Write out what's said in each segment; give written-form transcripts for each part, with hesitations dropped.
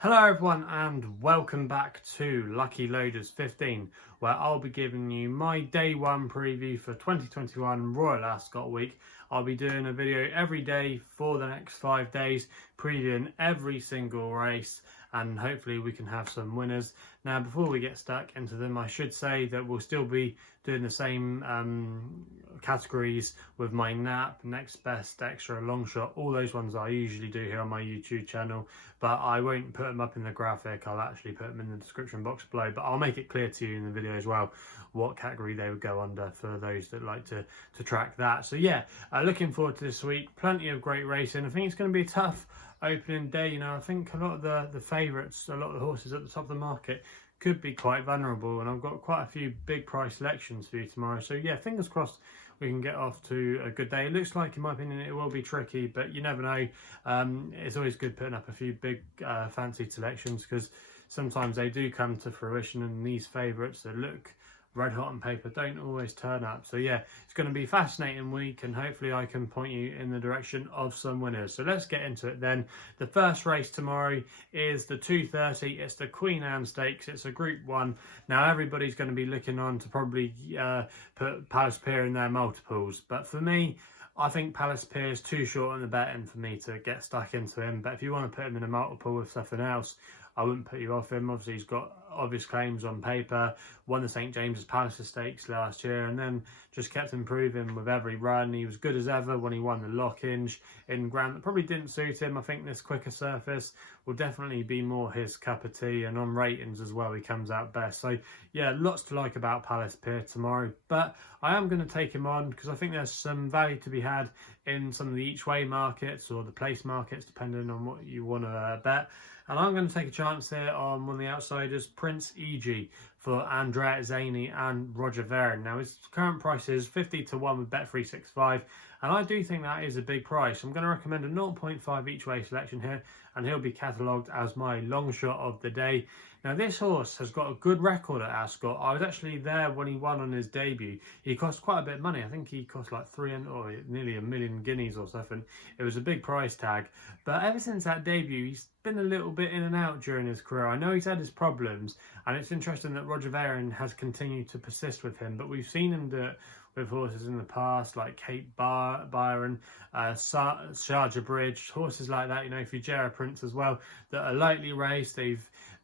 Hello everyone and welcome back to Lucky Loaders 15, where I'll be giving you my day one preview for 2021 Royal Ascot week. I'll be doing a video every day for the next 5 days, previewing every single race, and hopefully we can have some winners. Now, before we get stuck into them, I should say that we'll still be doing the same categories with my NAP, Next Best, Extra, Longshot, all those ones I usually do here on my YouTube channel, but I won't put them up in the graphic. I'll actually put them in the description box below, but I'll make it clear to you in the video as well what category they would go under for those that like to track that. So yeah, looking forward to this week. Plenty of great racing. I think it's going to be a tough opening day. You know, I think a lot of the favourites, a lot of the horses at the top of the market could be quite vulnerable, and I've got quite a few big price selections for you tomorrow. So yeah, fingers crossed we can get off to a good day. It looks like, in my opinion, it will be tricky, but you never know. It's always good putting up a few big fancy selections, because sometimes they do come to fruition, and these favourites that look red hot on paper don't always turn up. So yeah, it's going to be a fascinating week, and hopefully I can point you in the direction of some winners. So let's get into it then. The first race tomorrow is the 2:30. It's the Queen Anne Stakes. It's a Group 1. Now everybody's going to be looking on to probably put Palace Pier in their multiples, but for me, I think Palace Pier is too short on the betting for me to get stuck into him. But if you want to put him in a multiple with something else, I wouldn't put you off him. Obviously, he's got obvious claims on paper, won the St James's Palace Stakes last year, and then just kept improving with every run. He was good as ever when he won the Lockinge in ground that probably didn't suit him. I think this quicker surface will definitely be more his cup of tea, and on ratings as well, he comes out best. So yeah, lots to like about Palace Pier tomorrow, but I am going to take him on because I think there's some value to be had in some of the each way markets or the place markets, depending on what you want to bet. And I'm going to take a chance here on one of the outsiders, Prince Eiji, for Andrea Zaney and Roger Varon. Now, his current price is 50 to 1 with Bet365, and I do think that is a big price. I'm going to recommend a 0.5 each way selection here, and he'll be catalogued as my long shot of the day. Now, this horse has got a good record at Ascot. I was actually there when he won on his debut. He cost quite a bit of money. I think he cost like nearly a million guineas or something. It was a big price tag. But ever since that debut, he's been a little bit in and out during his career. I know he's had his problems, and it's interesting that Roger Varon has continued to persist with him, but we've seen him do it with horses in the past, like Cape Byron, Sharjah Bridge, horses like that, you know, Fujairah Prince as well, that are lightly raced.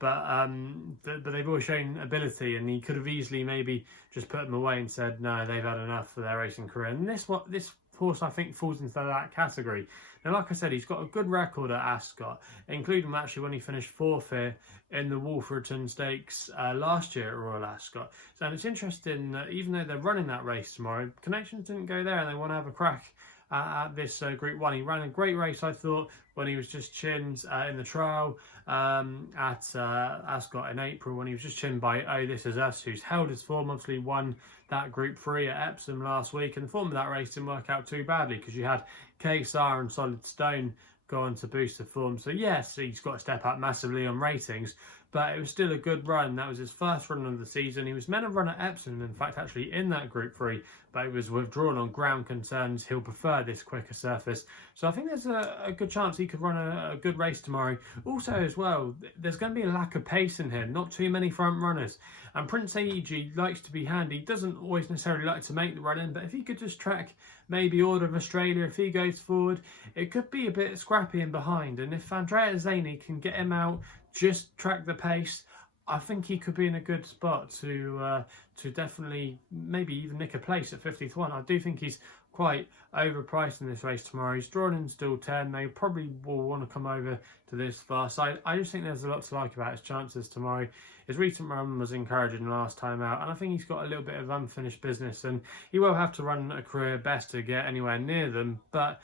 But they've always shown ability, and he could have easily maybe just put them away and said, no, they've had enough for their racing career. And this horse, I think, falls into that category. Now, like I said, he's got a good record at Ascot, including actually when he finished 4th here in the Wolferton Stakes last year at Royal Ascot. So, and it's interesting that even though they're running that race tomorrow, Connections didn't go there, and they want to have a crack at this Group 1. He ran a great race, I thought, when he was just chinned in the trial at Ascot in April, when he was just chinned by Oh This Is Us, who's held his form. Obviously won that Group 3 at Epsom last week, and the form of that race didn't work out too badly because you had KSR and Solid Stone go on to boost the form. So yes, he's got to step up massively on ratings, but it was still a good run. That was his first run of the season. He was meant to run at Epsom, in fact, actually in that Group 3, but he was withdrawn on ground concerns. He'll prefer this quicker surface. So I think there's a good chance he could run a good race tomorrow. Also, as well, there's going to be a lack of pace in here, not too many front runners. And Prince Eiji likes to be handy. He doesn't always necessarily like to make the run in, but if he could just track maybe Order of Australia, if he goes forward, it could be a bit scrappy in behind. And if Andrea Zaney can get him out, just track the pace, I think he could be in a good spot to definitely maybe even nick a place at 50 to 1. I do think he's quite overpriced in this race tomorrow. He's drawn in still 10. They probably will want to come over to this far side. I just think there's a lot to like about his chances tomorrow. His recent run was encouraging last time out, and I think he's got a little bit of unfinished business, and he will have to run a career best to get anywhere near them. But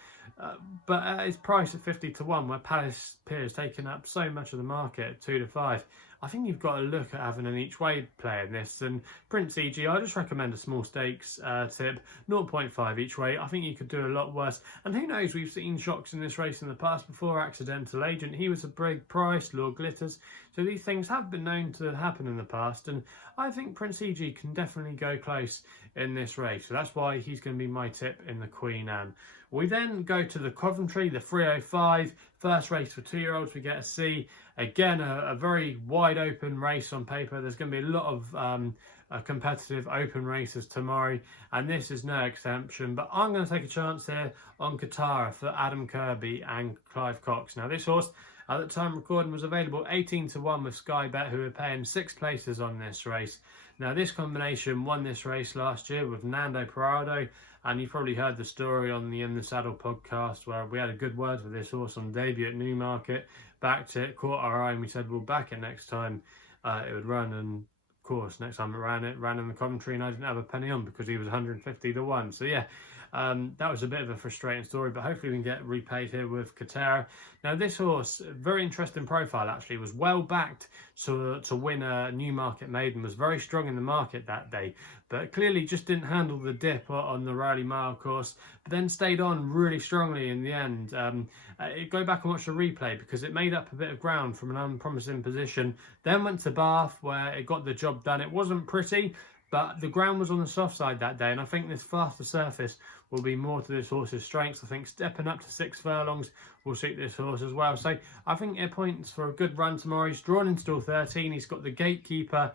at his price at 50 to 1, where Palace Pier has taken up so much of the market, 2 to 5, I think you've got to look at having an each way play in this. And Prince Eiji, I just recommend a small stakes tip, 0.5 each way. I think you could do a lot worse. And who knows, we've seen shocks in this race in the past before. Accidental Agent, he was a big price, Lord Glitters. So these things have been known to happen in the past, and I think Prince Eiji can definitely go close in this race. So that's why he's going to be my tip in the Queen Anne. We then go to the Coventry, the 305, First race for 2-year-olds, we get to see, again, a very wide open race on paper. There's going to be a lot of competitive open races tomorrow, and this is no exception. But I'm going to take a chance here on Catarra for Adam Kirby and Clive Cox. Now, this horse, at the time of recording, was available 18 to 1 with SkyBet, who are paying 6 places on this race. Now, this combination won this race last year with Nando Parado, and you probably heard the story on the In the Saddle podcast where we had a good word for this horse on debut at Newmarket, backed it, caught our eye, and we said we'll back it next time it would run. And of course, next time it ran in the Coventry, and I didn't have a penny on because he was 150 to 1. So yeah, that was a bit of a frustrating story, but hopefully we can get repaid here with Catarra. Now, this horse, very interesting profile actually, was well backed to win a Newmarket maiden, was very strong in the market that day, but clearly just didn't handle the dip on the Riley Mile course, but then stayed on really strongly in the end. Go back and watch the replay because it made up a bit of ground from an unpromising position, then went to Bath where it got the job done. It wasn't pretty, but the ground was on the soft side that day, and I think this faster surface will be more to this horse's strengths. I think stepping up to 6 furlongs will suit this horse as well. So I think it points for a good run tomorrow. He's drawn in stall 13. He's got the gatekeeper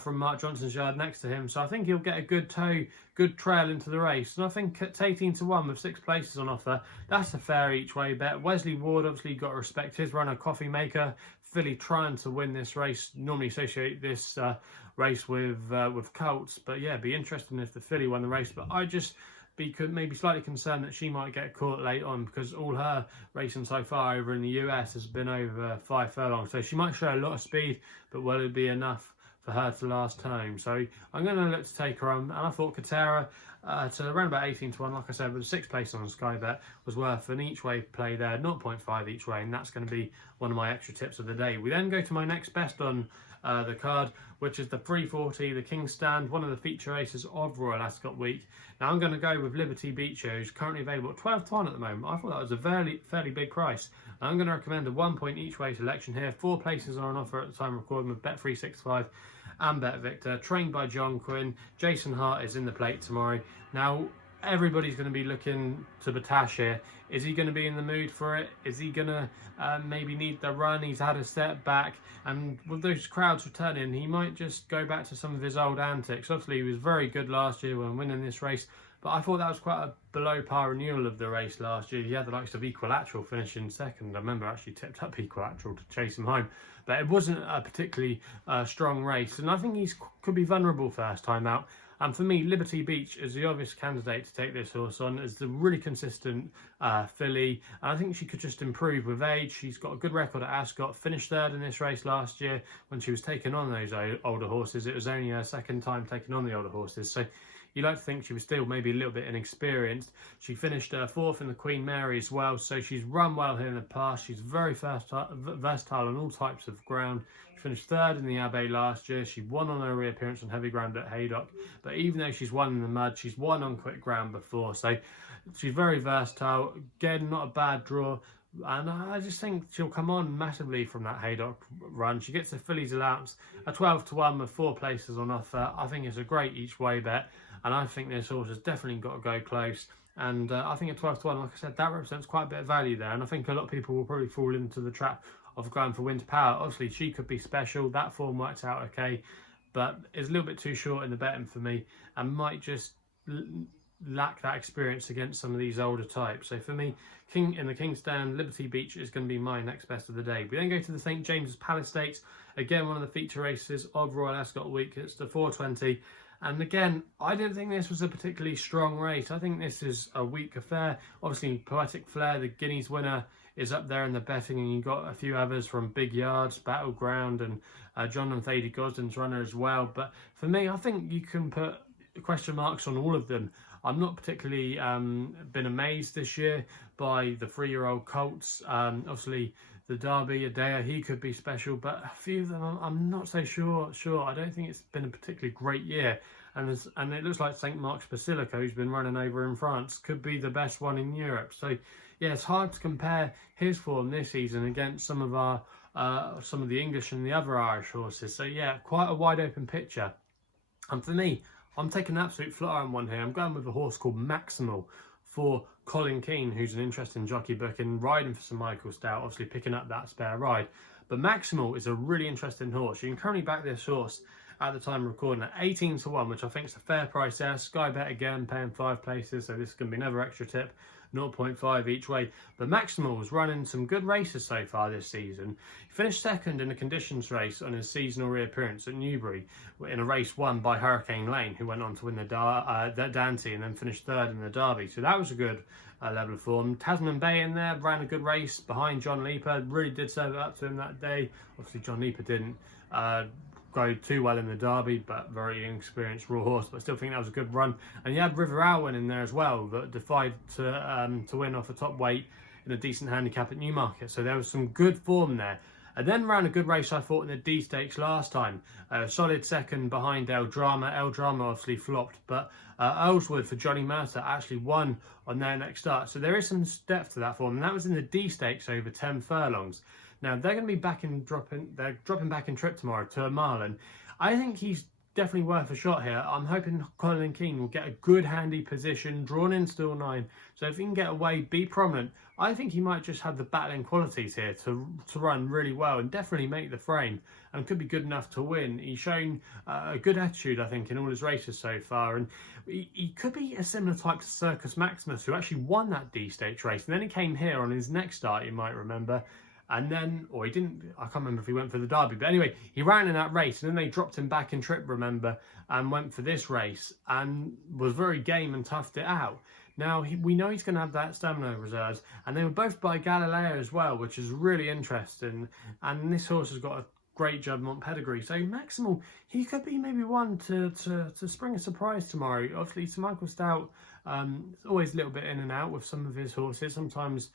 from Mark Johnston's yard next to him. So I think he'll get a good trail into the race. And I think at 18 to 1 with 6 places on offer, that's a fair each way bet. Wesley Ward, obviously, got to respect his runner, Coffee Maker. Philly trying to win this race. Normally associate this race with Colts, but yeah, be interesting if the filly won the race. But I just could maybe slightly concerned that she might get caught late on because all her racing so far over in the US has been over 5 furlongs. So she might show a lot of speed, but will it be enough for her to last home? So I'm going to look to take her on, and I thought Catarra to around about 18 to 1, like I said, with 6 places on SkyBet, was worth an each way play there, 0.5 each way, and that's going to be one of my extra tips of the day. We then go to my next best on the card, which is the 340, the King's Stand, one of the feature races of Royal Ascot week. Now I'm going to go with Liberty Beach, who's currently available at 12 to 1 at the moment. I thought that was a fairly big price. I'm going to recommend a 1 point each way selection here. 4 places are on offer at the time of recording with Bet365 and BetVictor, trained by John Quinn. Jason Hart is in the plate tomorrow. Now, everybody's going to be looking to Battaash here. Is he going to be in the mood for it? Is he going to maybe need the run? He's had a step back, and with those crowds returning, he might just go back to some of his old antics. Obviously, he was very good last year when winning this race, but I thought that was quite a below par renewal of the race last year. He had the likes of Equilateral finishing second. I remember actually tipped up Equilateral to chase him home, but it wasn't a particularly strong race, and I think he could be vulnerable first time out. And for me, Liberty Beach is the obvious candidate to take this horse on as the really consistent filly. And I think she could just improve with age. She's got a good record at Ascot, finished third in this race last year when she was taking on those older horses. It was only her second time taking on the older horses. So you like to think she was still maybe a little bit inexperienced. She finished 4th in the Queen Mary as well. So she's run well here in the past. She's very versatile on all types of ground. Finished 3rd in the Abbey last year. She won on her reappearance on heavy ground at Haydock, but even though she's won in the mud, she's won on quick ground before, so she's very versatile. Again, not a bad draw, and I just think she'll come on massively from that Haydock run. She gets the fillies allowance at 12 to 1 with 4 places on offer. I think it's a great each way bet, and I think this horse has definitely got to go close. And I think at 12 to 1, like I said, that represents quite a bit of value there, and I think a lot of people will probably fall into the trap of going for Winter Power. Obviously, she could be special. That form works out okay, but it's a little bit too short in the betting for me and might just lack that experience against some of these older types. So for me, in the King's Stand, Liberty Beach is going to be my next best of the day. We then go to the St James's Palace Stakes. Again, one of the feature races of Royal Ascot week. It's the 420. And again, I didn't think this was a particularly strong race. I think this is a weak affair. Obviously, Poetic Flair, the Guineas winner, is up there in the betting, and you've got a few others from Big Yards, Battleground, and John and Thady Gosden's runner as well. But for me, I think you can put question marks on all of them. I'm not particularly been amazed this year by the 3-year-old Colts. Obviously, the Derby, Adea, he could be special, but a few of them I'm not so sure. I don't think it's been a particularly great year. And it looks like St Mark's Basilica, who's been running over in France, could be the best one in Europe. So yeah, it's hard to compare his form this season against some of the English and the other Irish horses. So yeah, quite a wide open picture. And for me, I'm taking an absolute flyer on one here. I'm going with a horse called Maximal for Colin Keane, who's an interesting jockey booking, riding for Sir Michael Stoute, obviously picking up that spare ride. But Maximal is a really interesting horse. You can currently back this horse at the time of recording at 18 to 1, which I think is a fair price there. SkyBet again paying 5 places, so this is going to be another extra tip. 0.5 each way. But Maximal's running some good races so far this season. He finished second in a conditions race on his seasonal reappearance at Newbury in a race won by Hurricane Lane, who went on to win the Dante and then finished third in the Derby. So that was a good level of form. Tasman Bay in there, ran a good race behind John Leaper, really did serve it up to him that day. Obviously John Leaper didn't go too well in the Derby, but very inexperienced raw horse, but I still think that was a good run. And you had River Alwyn in there as well, that defied to win off a top weight in a decent handicap at Newmarket, so there was some good form there. And then ran a good race, I thought, in the D Stakes last time. Solid second behind El Drama. El Drama obviously flopped, but Earlswood for Johnny Mercer actually won on their next start, so there is some depth to that form, and that was in the D Stakes over 10 furlongs. Now they're going to be dropping back in trip tomorrow to a mile, and I think he's definitely worth a shot here. I'm hoping Colin Keane will get a good handy position, drawn in stall 9. So if he can get away, be prominent, I think he might just have the battling qualities here to run really well and definitely make the frame, and could be good enough to win. He's shown a good attitude, I think, in all his races so far, and he could be a similar type to Circus Maximus, who actually won that D Stakes race, and then he came here on his next start, you might remember. And then, or he didn't, I can't remember if he went for the Derby, but anyway, he ran in that race, and then they dropped him back in trip, remember, and went for this race, and was very game and toughed it out. Now, we know he's going to have that stamina reserves, and they were both by Galileo as well, which is really interesting, and this horse has got a great Juddmonte pedigree, so Maximal, he could be maybe one to spring a surprise tomorrow. Obviously, Sir Michael Stoute, always a little bit in and out with some of his horses. Sometimes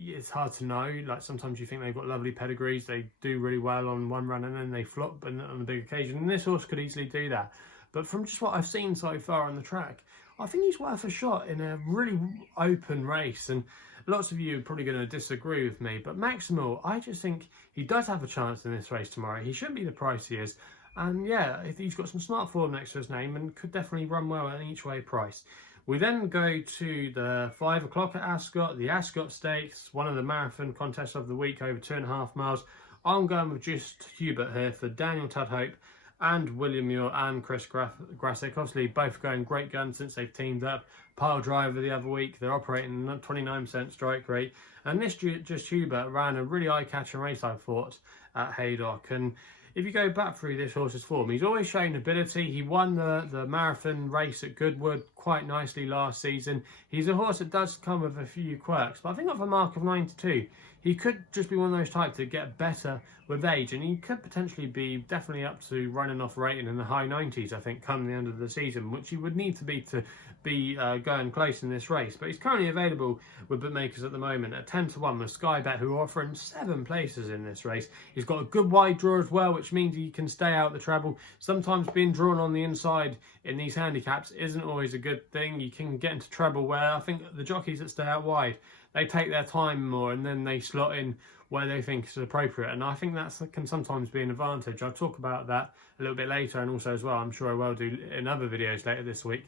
it's hard to know. Like, sometimes you think they've got lovely pedigrees, they do really well on one run and then they flop on a big occasion, and this horse could easily do that. But from just what I've seen so far on the track, I think he's worth a shot in a really open race, and lots of you are probably going to disagree with me, but Maximal, I just think he does have a chance in this race tomorrow. He shouldn't be the price he is, and yeah, he's got some smart form next to his name and could definitely run well at an each way price. We then go to the 5 o'clock at Ascot, the Ascot Stakes, one of the marathon contests of the week, over 2.5 miles. I'm going with just Hubert here for Daniel Tudhope and William Muir and Chris Grassick. Obviously, both going great guns since they've teamed up. Pile driver the other week, they're operating 29% strike rate. And this just Hubert ran a really eye-catching race, I thought, at Haydock. And if you go back through this horse's form, he's always shown ability. He won the marathon race at Goodwood quite nicely last season. He's a horse that does come with a few quirks, but I think off a mark of 92, he could just be one of those types that get better with age, and he could potentially be definitely up to running off rating in the high 90s, I think, come the end of the season, which he would need to be going close in this race. But he's currently available with bookmakers at the moment at 10 to 1 with SkyBet, who are offering 7 places in this race. He's got a good wide draw as well, which means he can stay out the treble. Sometimes being drawn on the inside in these handicaps isn't always a good thing. You can get into treble where I think the jockeys that stay out wide, they take their time more and then they slot in where they think is appropriate, and I think that can sometimes be an advantage. I'll talk about that a little bit later, and also as well, I'm sure I will do in other videos later this week.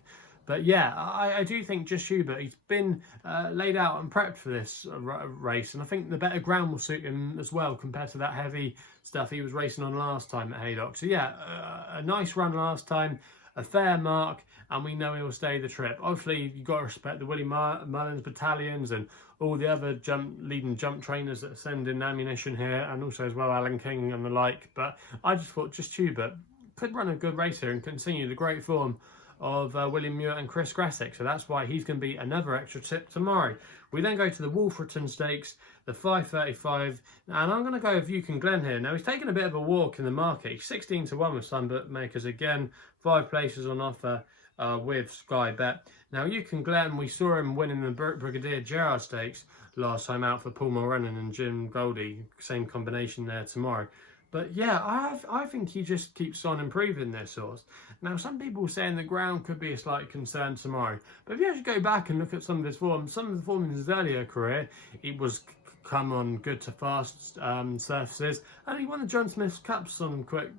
But yeah, I do think just Hubert, he's been laid out and prepped for this race, and I think the better ground will suit him as well compared to that heavy stuff he was racing on last time at Haydock. So yeah, a nice run last time, a fair mark, and we know he will stay the trip. Obviously, you've got to respect the Willie Mullins battalions and all the other leading jump trainers that send in ammunition here, and also as well Alan King and the like. But I just thought just Hubert could run a good race here and continue the great form of William Muir and Chris Grassick, so that's why he's going to be another extra tip tomorrow. We then go to the Wolferton Stakes, the 5:35, and I'm going to go with Euchen Glen here. Now, he's taken a bit of a walk in the market. He's 16 to 1 with some bookmakers again, 5 places on offer with SkyBet. Now, Euchen Glen, we saw him winning the Brigadier Gerard Stakes last time out for Paul Mulrennan and Jim Goldie, same combination there tomorrow. But yeah, I think he just keeps on improving this horse. Now, some people saying the ground could be a slight concern tomorrow. But if you actually go back and look at some of the form in his earlier career, it was come on good to fast surfaces, and he won the John Smith's Cups on quick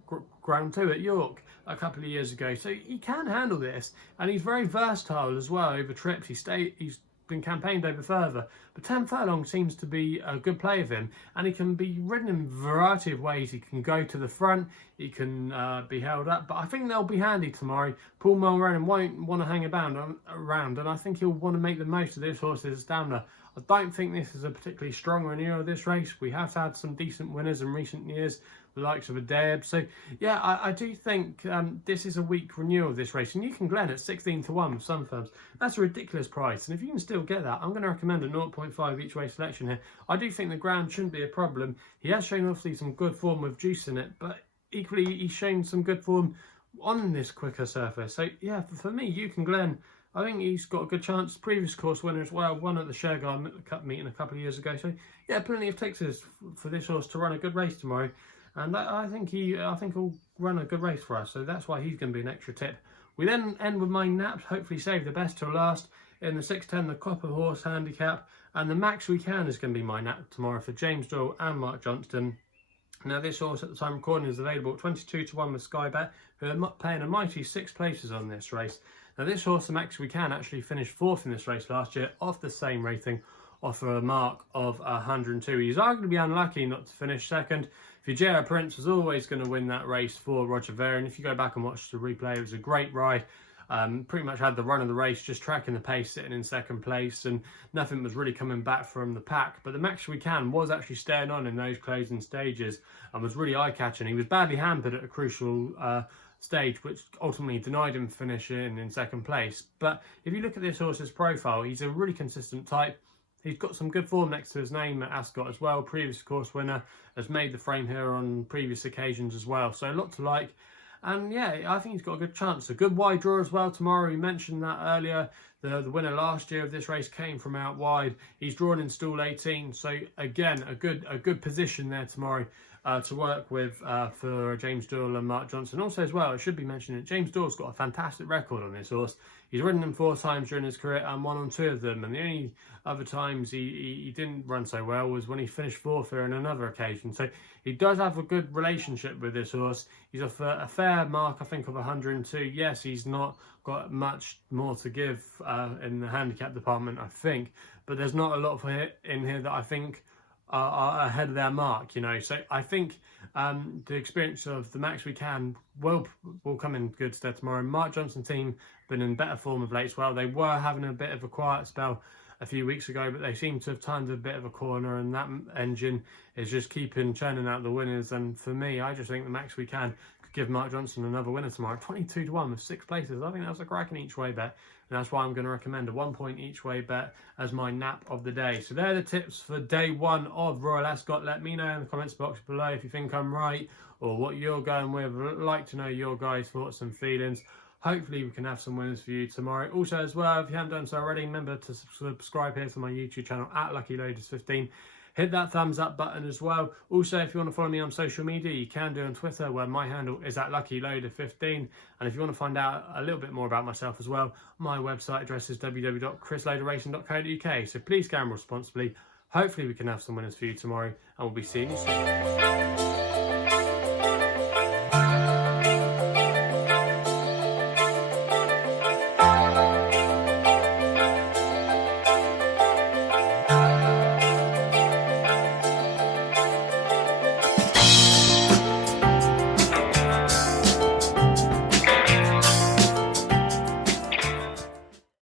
ground too at York a couple of years ago. So he can handle this, and he's very versatile as well over trips. He's been campaigned over further, but 10 furlong seems to be a good play of him, and he can be ridden in a variety of ways. He can go to the front, he can be held up, but I think they'll be handy tomorrow. Paul Mulrennan won't want to hang around, and I think he'll want to make the most of this horse's stamina. I don't think this is a particularly strong renewal of this race. We have had some decent winners in recent years, the likes of Deb. So yeah, I do think this is a weak renewal of this race. And Euchen Glen at 16-1 with some firms. That's a ridiculous price. And if you can still get that, I'm going to recommend a 0.5 each way selection here. I do think the ground shouldn't be a problem. He has shown obviously some good form with juice in it, but equally he's shown some good form on this quicker surface. So yeah, for me, Euchen Glen, I think he's got a good chance. Previous course winner as well, won at the Shergarden Cup meeting a couple of years ago. So yeah, plenty of fixes for this horse to run a good race tomorrow, and I think he'll run a good race for us. So that's why he's going to be an extra tip. We then end with my naps. Hopefully, save the best till last in the 6:10, the Copper Horse Handicap, and the Max We Can is going to be my nap tomorrow for James Doyle and Mark Johnston. Now this horse at the time of recording is available at 22-1 with SkyBet, who are paying a mighty 6 places on this race. Now this horse, the Max We Can, actually finished 4th in this race last year off the same rating, off a mark of 102. He's arguably unlucky not to finish 2nd. Fugera Prince was always going to win that race for Roger Ver, and if you go back and watch the replay, it was a great ride. Pretty much had the run of the race, just tracking the pace, sitting in 2nd place, and nothing was really coming back from the pack. But the Max We Can was actually staying on in those closing stages and was really eye-catching. He was badly hampered at a crucial stage, which ultimately denied him finishing in 2nd place. But if you look at this horse's profile, he's a really consistent type. He's got some good form next to his name at Ascot as well. Previous course winner, has made the frame here on previous occasions as well. So a lot to like. And yeah, I think he's got a good chance. A good wide draw as well tomorrow. We mentioned that earlier. The winner last year of this race came from out wide. He's drawn in stall 18. So again, a good position there tomorrow to work with for James Doyle and Mark Johnston. Also as well, it should be mentioned that James Doyle's got a fantastic record on this horse. He's ridden them 4 times during his career and won on 2 of them. And the only other times he didn't run so well was when he finished 4th here on another occasion. So he does have a good relationship with this horse. He's off a fair mark, I think, of 102. Yes, he's not got much more to give in the handicap department, I think. But there's not a lot of it in here that I think are ahead of their mark, you know. So I think the experience of the Max We Can will come in good stead tomorrow. Mark Johnston team been in better form of late as well. They were having a bit of a quiet spell a few weeks ago, but they seem to have turned a bit of a corner, and that engine is just keeping churning out the winners. And for me, I just think the Max We Can could give Mark Johnston another winner tomorrow. 22-1 with 6 places. I think that's a cracking each way bet, and that's why I'm going to recommend a 1 point each way bet as my nap of the day. So they're the tips for day 1 of Royal Ascot. Let me know in the comments box below if you think I'm right or what you're going with. I'd like to know your guys' thoughts and feelings. Hopefully we can have some winners for you tomorrow. Also as well, if you haven't done so already, remember to subscribe here to my YouTube channel at LuckyLoaders15. Hit that thumbs up button as well. Also, if you want to follow me on social media, you can do on Twitter, where my handle is at LuckyLoader15. And if you want to find out a little bit more about myself as well, my website address is www.chrisloaderracing.co.uk. So please gamble responsibly. Hopefully we can have some winners for you tomorrow, and we'll be seeing you soon.